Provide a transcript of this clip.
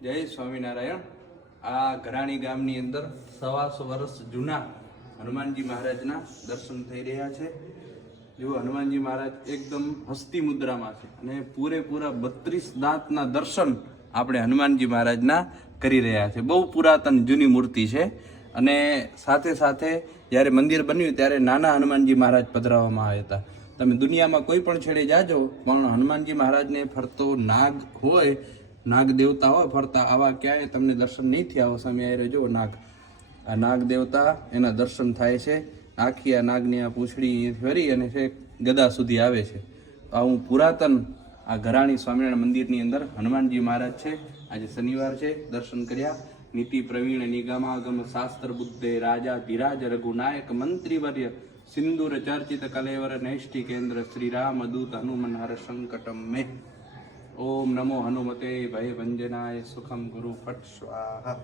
જય સ્વામિનારાયણ। આ ઘરાણી ગામની અંદર 125 વર્ષ જૂના હનુમાનજી મહારાજના દર્શન થઈ રહ્યા છે। જો હનુમાનજી મહારાજ એકદમ હસ્તી મુદ્રામાં છે અને પૂરેપૂરા 32 દાંતના દર્શન આપણે હનુમાનજી મહારાજના કરી રહ્યા છે। બહુ પુરાતન જૂની મૂર્તિ છે અને સાથે સાથે જ્યારે મંદિર બન્યું ત્યારે નાના હનુમાનજી મહારાજ પધરાવવામાં આવ્યા હતા। તમે દુનિયામાં કોઈ પણ છેડે જાજો પણ હનુમાનજી મહારાજને ફરતો નાગ હોય, નાગ દેવતા હોય ફરતા, આવા ક્યાંય તમને દર્શન નહીં થયા હોય। સામે આવી રહ્યો નાગ, આ નાગ દેવતા એના દર્શન થાય છે। આખી આ નાગની આ પૂંછડી ફરી અને છે ગદા સુધી આવે છે। આવું પુરાતન આ ઘરાણી સ્વામિનારાયણ મંદિરની અંદર હનુમાનજી મહારાજ છે। આજે શનિવાર છે, દર્શન કર્યા। નીતિ પ્રવીણ નિગમાગમ શાસ્ત્ર બુદ્ધે રાજા ધીરાજ રઘુનાયક મંત્રીવર્ય સિંદૂર ચર્ચિત કલેવર નૈષ્ઠિ કેન્દ્ર શ્રી રામ દૂત હનુમન હર સંકટમ મે। ઓમ નમો હનુમતે ભય ભંજનાય સુખમ ગુરુ ફટ સ્વાહા।